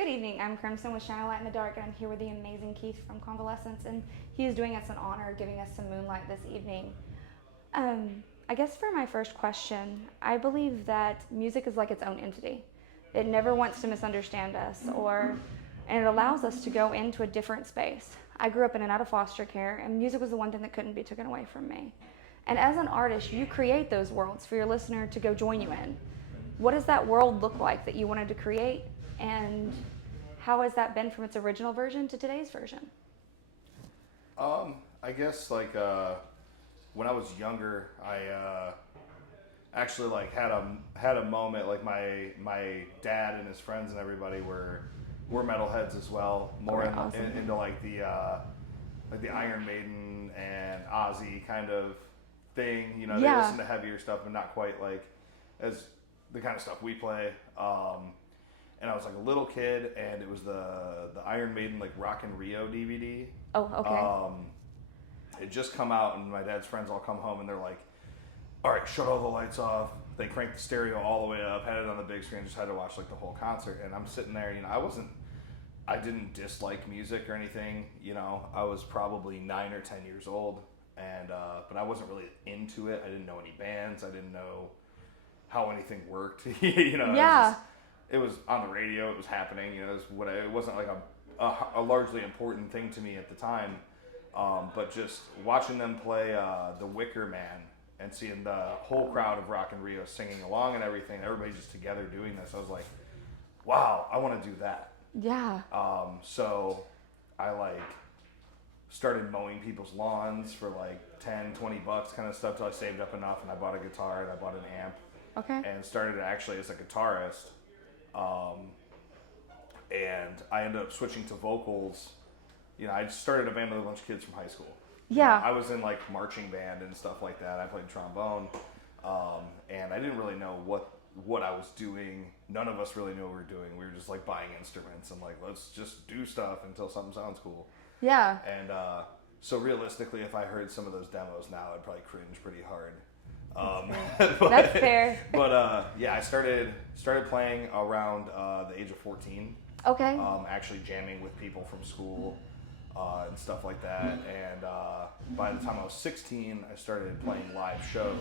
Good evening. I'm Crimson with Shine a Light in the Dark, and I'm here with the amazing Keith from Convalescence, and he is doing us an honor, giving us some Moonlight this evening. I guess for my first question, I believe that music is like its own entity. It never wants to misunderstand us, and it allows us to go into a different space. I grew up in and out of foster care, and music was the one thing that couldn't be taken away from me. And as an artist, you create those worlds for your listener to go join you in. What does that world look like that you wanted to create, and how has that been from its original version to today's version? I guess when I was younger, I actually had a moment. Like my dad and his friends and everybody were metalheads as well, more into the Iron Maiden and Ozzy kind of thing. You know, they listen to heavier stuff, but not quite like as the kind of stuff we play. And I was like a little kid, and it was the Iron Maiden like Rock in Rio DVD. Oh, okay. It just come out, and my dad's friends all come home, and they're like, "All right, shut all the lights off." They cranked the stereo all the way up, had it on the big screen, just had to watch like the whole concert. And I'm sitting there, you know, I didn't dislike music or anything. You know, I was probably 9 or 10 years old, and but I wasn't really into it. I didn't know any bands. I didn't know how anything worked. You know. Yeah. It was on the radio. It was happening. You know, it wasn't like a largely important thing to me at the time. But just watching them play The Wicker Man and seeing the whole crowd of Rock in Rio singing along and everything, everybody just together doing this, I was like, wow, I want to do that. Yeah. So I started mowing people's lawns for like 10, 20 bucks kind of stuff till I saved up enough, and I bought a guitar and I bought an amp. Okay. And started actually as a guitarist. And I ended up switching to vocals. You know, I started a band with a bunch of kids from high school. Yeah. You know, I was in like marching band and stuff like that. I played trombone. And I didn't really know what I was doing. None of us really knew what we were doing. We were just like buying instruments and like, let's just do stuff until something sounds cool. Yeah. And so realistically, if I heard some of those demos now, I'd probably cringe pretty hard. That's fair. But yeah, I started playing around the age of 14. Okay. Actually jamming with people from school and stuff like that. And by the time I was 16, I started playing live shows.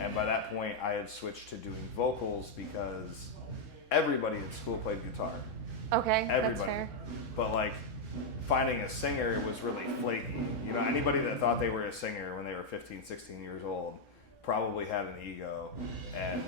And by that point, I had switched to doing vocals because everybody at school played guitar. Okay, Everybody. that's fair. But like finding a singer was really flaky. You know, anybody that thought they were a singer when they were 15, 16 years old probably had an ego and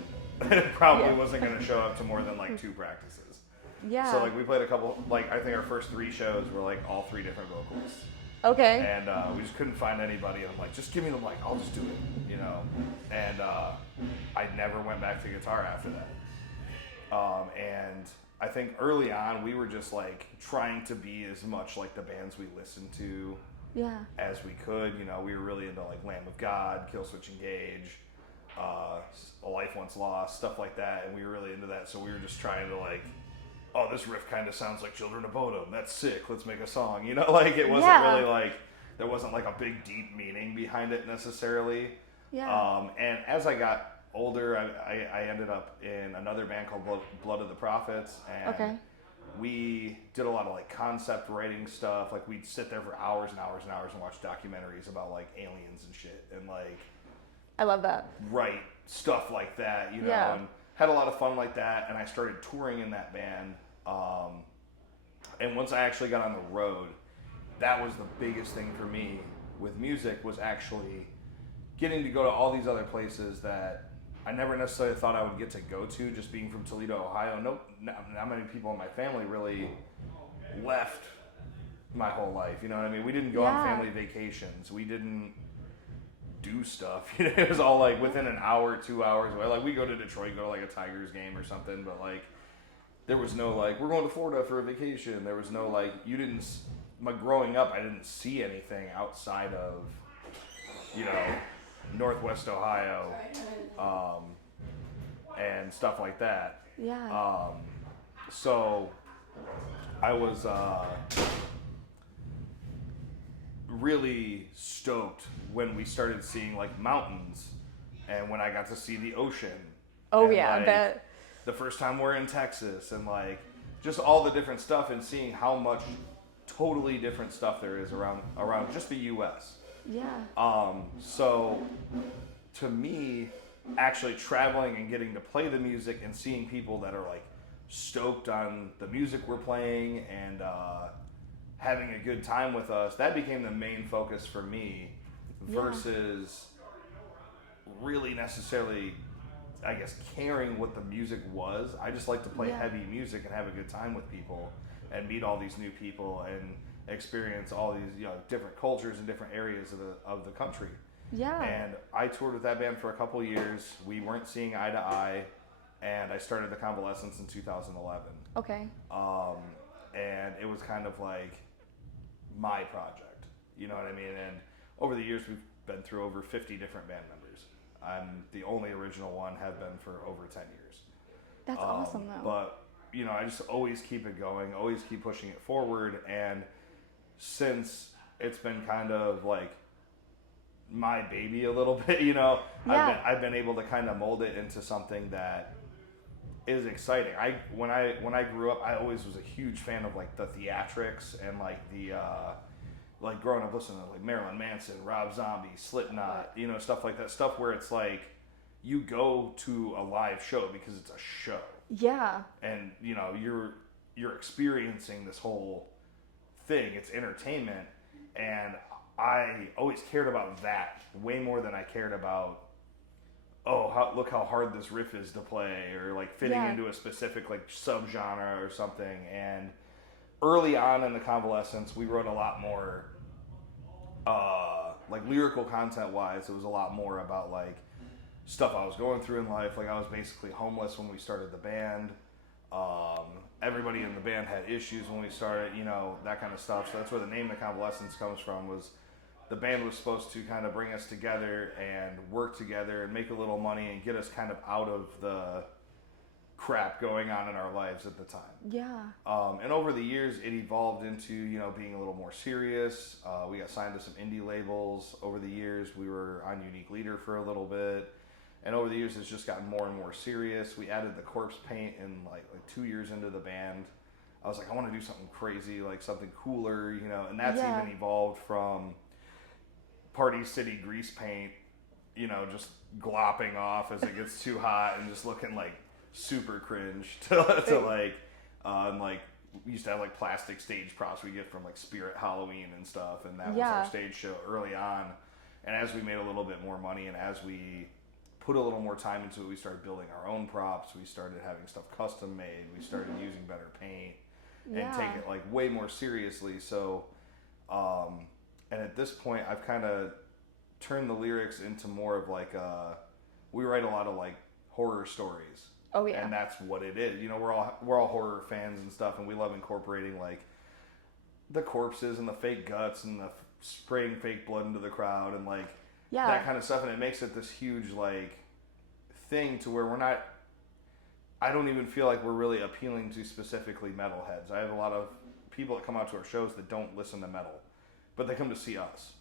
probably wasn't going to show up to more than like 2 practices. Yeah. So like we played a couple, like I think our first 3 shows were like all 3 different vocalists. Okay. And we just couldn't find anybody. And I'm like, just give me the mic, I'll just do it, you know. And I never went back to guitar after that. And I think early on we were just like trying to be as much like the bands we listened to as we could. You know, we were really into like Lamb of God, Killswitch Engage, A Life Once Lost, stuff like that. And we were really into that. So we were just trying to like, oh, this riff kind of sounds like Children of Bodom. That's sick. Let's make a song. You know, like it wasn't really like, there wasn't like a big deep meaning behind it necessarily. Yeah. And as I got older, I ended up in another band called Blood of the Prophets. And we did a lot of like concept writing stuff. Like we'd sit there for hours and hours and hours and watch documentaries about like aliens and shit. And like, I love that. Write stuff like that, you know, and had a lot of fun like that. And I started touring in that band. And once I actually got on the road, that was the biggest thing for me with music, was actually getting to go to all these other places that I never necessarily thought I would get to go to, just being from Toledo, Ohio. Not many people in my family really left my whole life, you know what I mean? We didn't go on family vacations. We didn't do stuff. You know, it was all like within an hour, 2 hours away. Like we go to Detroit, go to like a Tigers game or something, but like there was no like, we're going to Florida for a vacation. There was no like, growing up, I didn't see anything outside of, you know, Northwest Ohio, and stuff like that. Yeah. So I was really stoked when we started seeing like mountains, and when I got to see the ocean. Oh and, yeah, like, I bet. The first time we're in Texas, and like just all the different stuff and seeing how much totally different stuff there is around just the U.S. Yeah. So to me, actually traveling and getting to play the music and seeing people that are like stoked on the music we're playing and having a good time with us, that became the main focus for me versus really necessarily, I guess, caring what the music was. I just like to play heavy music and have a good time with people and meet all these new people and experience all these different cultures and different areas of the country. Yeah. And I toured with that band for a couple years. We weren't seeing eye to eye, and I started the Convalescence in 2011. Okay. And it was kind of like my project. You know what I mean? And over the years, we've been through over 50 different band members. I'm the only original one, have been for over 10 years. That's awesome, though. But, I just always keep it going, always keep pushing it forward. And since it's been kind of like my baby a little bit, I've been able to kind of mold it into something that is exciting. When I grew up, I always was a huge fan of like the Theatrics and like the like growing up listening to like Marilyn Manson, Rob Zombie, Slipknot, stuff like that. Stuff where it's like you go to a live show because it's a show. Yeah. And you're experiencing this whole thing. It's entertainment, and I always cared about that way more than I cared about look how hard this riff is to play, or like fitting into a specific like subgenre or something. And early on in the Convalescence, we wrote a lot more like lyrical content wise. It was a lot more about like stuff I was going through in life. Like I was basically homeless when we started the band. Everybody in the band had issues when we started, that kind of stuff. So that's where the name The Convalescence comes from. Was the band was supposed to kind of bring us together and work together and make a little money and get us kind of out of the crap going on in our lives at the time. Yeah. And over the years, it evolved into, being a little more serious. We got signed to some indie labels. Over the years, we were on Unique Leader for a little bit. And over the years, it's just gotten more and more serious. We added the corpse paint in like 2 years into the band. I was like, I want to do something crazy, like something cooler, and that's even evolved from Party City grease paint, just glopping off as it gets too hot and just looking like super cringe to like, and like we used to have like plastic stage props we get from like Spirit Halloween and stuff, and that was our stage show early on. And as we made a little bit more money and as we put a little more time into it, we started building our own props. We started having stuff custom made. We started using better paint and take it like way more seriously. So, and at this point, I've kind of turned the lyrics into more of like we write a lot of like horror stories. Oh yeah. And that's what it is. We're all horror fans and stuff, and we love incorporating like the corpses and the fake guts and the spraying fake blood into the crowd and like that kind of stuff. And it makes it this huge like thing to where we're not. I don't even feel like we're really appealing to specifically metalheads. I have a lot of people that come out to our shows that don't listen to metal, but they come to see us.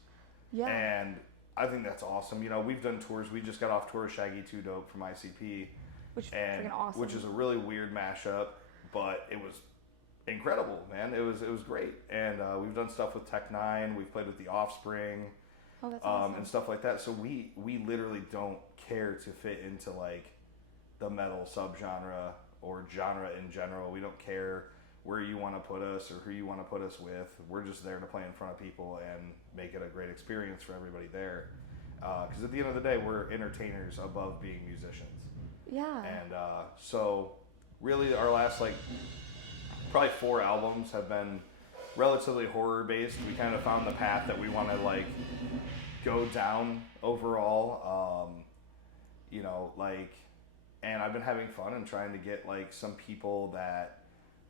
Yeah. And I think that's awesome. We've done tours. We just got off tour Shaggy 2 Dope from ICP. Which is freaking awesome. Which is a really weird mashup, but it was incredible, man. It was great. And we've done stuff with Tech Nine. We've played with The Offspring. Oh, that's awesome. And stuff like that. So we literally don't care to fit into like the metal subgenre or genre in general. We don't care where you want to put us or who you want to put us with. We're just there to play in front of people and make it a great experience for everybody there. Because at the end of the day, we're entertainers above being musicians. Yeah. And so really our last like probably 4 albums have been relatively horror based. We kind of found the path that we want to like go down overall. And I've been having fun and trying to get like some people that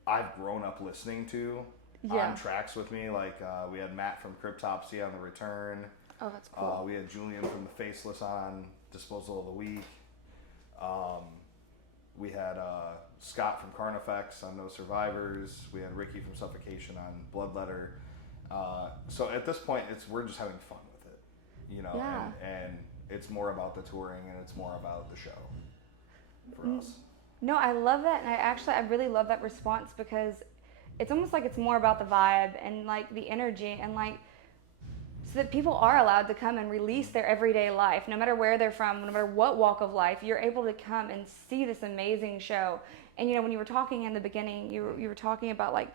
I've grown up listening to on tracks with me. Like we had Matt from Cryptopsy on The Return. Oh, that's cool. We had Julian from The Faceless on Disposal of the Week. We had Scott from Carnifex on No Survivors. We had Ricky from Suffocation on Bloodletter. So at this point, we're just having fun with it, and it's more about the touring and it's more about the show for us. No, I love that, and I really love that response because it's almost like it's more about the vibe and like the energy and like so that people are allowed to come and release their everyday life, no matter where they're from, no matter what walk of life. You're able to come and see this amazing show. And you know, when you were talking in the beginning, you were talking about like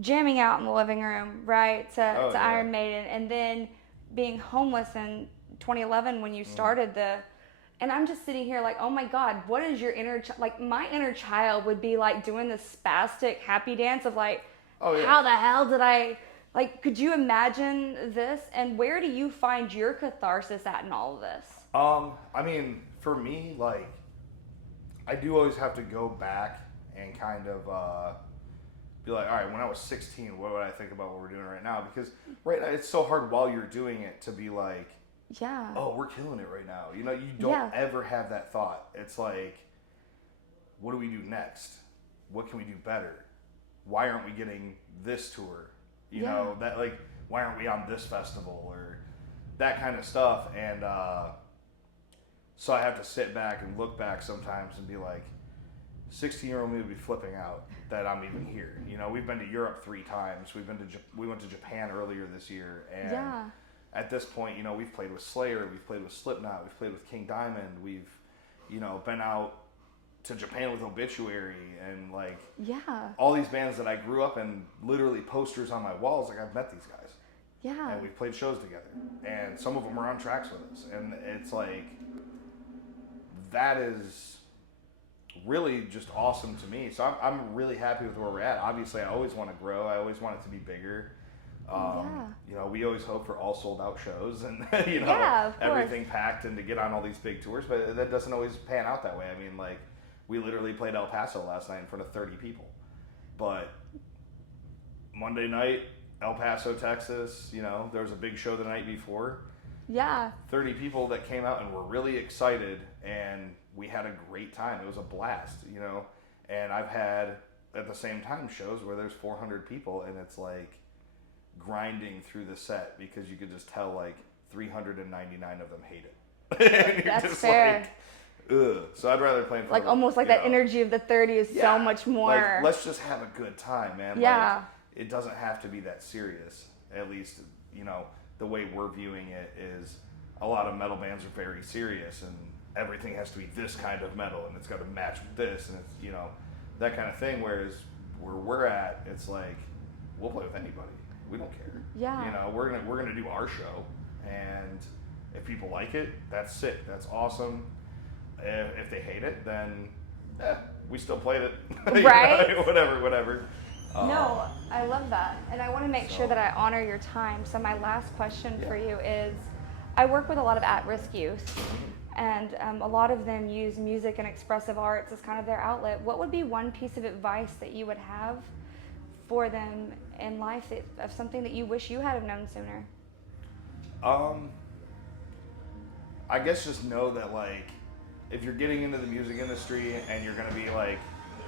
jamming out in the living room, right, Oh to yeah. Iron Maiden, and then being homeless in 2011 when you started the. And I'm just sitting here like, oh my God, what is your like? My inner child would be like doing this spastic happy dance of like, Oh yeah. how the hell did I? Like, could you imagine this? And where do you find your catharsis at in all of this? I mean, for me, like, I do always have to go back and kind of be like, all right, when I was 16, what would I think about what we're doing right now? Because right now, it's so hard while you're doing it to be like, Yeah. oh, we're killing it right now. You know, you don't ever have that thought. It's like, what do we do next? What can we do better? Why aren't we getting this tour? You know, that like, why aren't we on this festival or that kind of stuff? And so I have to sit back and look back sometimes and be like, 16-year-old me would be flipping out that I'm even here. You know, we've been to Europe 3 times. We went to Japan earlier this year, and at this point, you know, we've played with Slayer, we've played with Slipknot, we've played with King Diamond, we've, you know, been out to Japan with Obituary, and like all these bands that I grew up in, literally posters on my walls. Like, I've met these guys, and we've played shows together, and some of them are on tracks with us, and it's like that is really just awesome to me. So I'm really happy with where we're at. Obviously, I always want to grow. I always want it to be bigger. You know, we always hope for all sold out shows and, you know, everything packed and to get on all these big tours, but that doesn't always pan out that way. I mean, like, we literally played El Paso last night in front of 30 people. But Monday night, El Paso, Texas, you know, there was a big show the night before. 30 people that came out and were really excited, and we had a great time. It was a blast, you know. And I've had, at the same time, shows where there's 400 people, and it's like grinding through the set because you could just tell like 399 of them hate it. And you're That's just fair. like, ugh. So I'd rather play in front Like of, almost like that energy of the 30 is so much more. Like, let's just have a good time, man. Like, it doesn't have to be that serious. At least, you know, the way we're viewing it is a lot of metal bands are very serious and everything has to be this kind of metal and it's got to match with this and it's, you know, that kind of thing. Whereas where we're at, it's like, we'll play with anybody. We don't care. You know, we're gonna do our show, and if people like it, that's sick. That's awesome. If they hate it, then we still played it. Right? You know, whatever. No, I love that. And I want to make sure that I honor your time. So my last question for you is, I work with a lot of at-risk youth, and a lot of them use music and expressive arts as kind of their outlet. What would be one piece of advice that you would have for them in life of something that you wish you had have known sooner? I guess just know that, like, if you're getting into the music industry and you're going to be like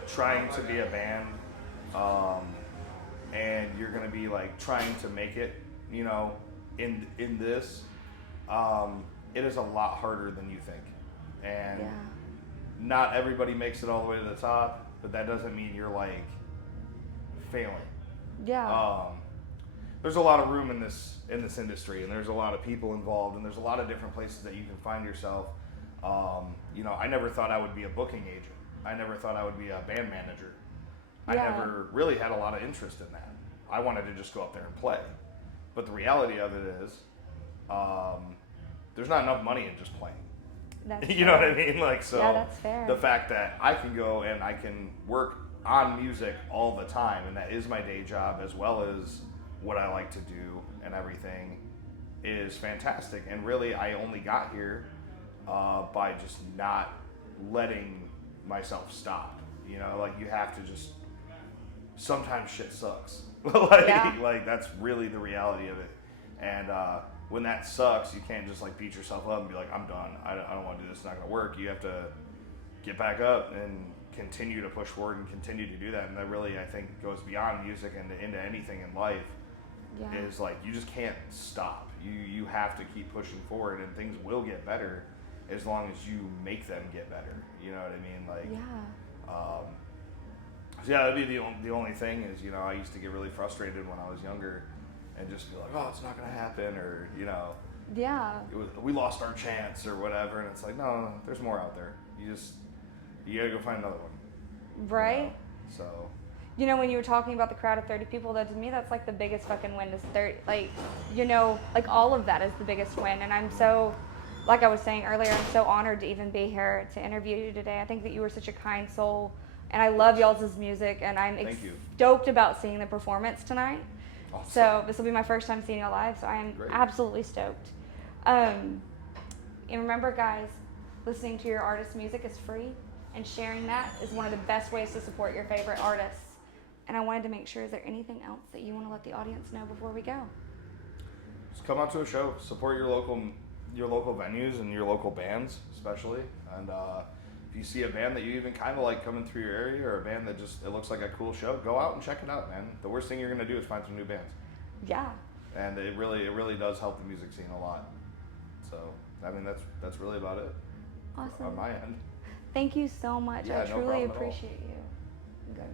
trying to be a band, and you're going to be like trying to make it, you know, in this, it is a lot harder than you think. And not everybody makes it all the way to the top, but that doesn't mean you're like failing. There's a lot of room in this industry, and there's a lot of people involved, and there's a lot of different places that you can find yourself. You know, I never thought I would be a booking agent. I never thought I would be a band manager. I never really had a lot of interest in that. I wanted to just go up there and play. But the reality of it is, there's not enough money in just playing. You know what I mean? Like, so that's fair. The fact that I can go and I can work on music all the time, and that is my day job as well as what I like to do and everything, is fantastic. And really, I only got here by just not letting myself stop. You know, like, you have to just, sometimes shit sucks. Like that's really the reality of it. And when that sucks, you can't just like beat yourself up and be like, I'm done. I don't want to do this. It's not going to work. You have to get back up and continue to push forward and continue to do that. And that really, I think, goes beyond music and into anything in life. Is like, you just can't stop. You have to keep pushing forward, and things will get better as long as you make them get better. You know what I mean? Like, So yeah, that'd be the only thing is, you know, I used to get really frustrated when I was younger and just be like, oh, it's not going to happen, or, you know, Yeah. we lost our chance or whatever. And it's like, no, there's more out there. You got to go find another one. Right? You know? So. You know, when you were talking about the crowd of 30 people, though, to me, that's like the biggest fucking win is 30, like, you know, like all of that is the biggest win. And I'm so, like I was saying earlier, I'm so honored to even be here to interview you today. I think that you were such a kind soul. And I love y'all's music, and I'm stoked about seeing the performance tonight. Awesome. So this will be my first time seeing y'all live, so I am absolutely stoked. And remember, guys, listening to your artist's music is free, and sharing that is one of the best ways to support your favorite artists. And I wanted to make sure, is there anything else that you want to let the audience know before we go? Just come out to a show, support your local venues and your local bands, especially, and if you see a band that you even kind of like coming through your area, or a band that just, it looks like a cool show, go out and check it out, man. The worst thing you're going to do is find some new bands. Yeah. And it really does help the music scene a lot. So, I mean, that's really about it. Awesome. On my end. Thank you so much. Yeah, I truly appreciate you. Good.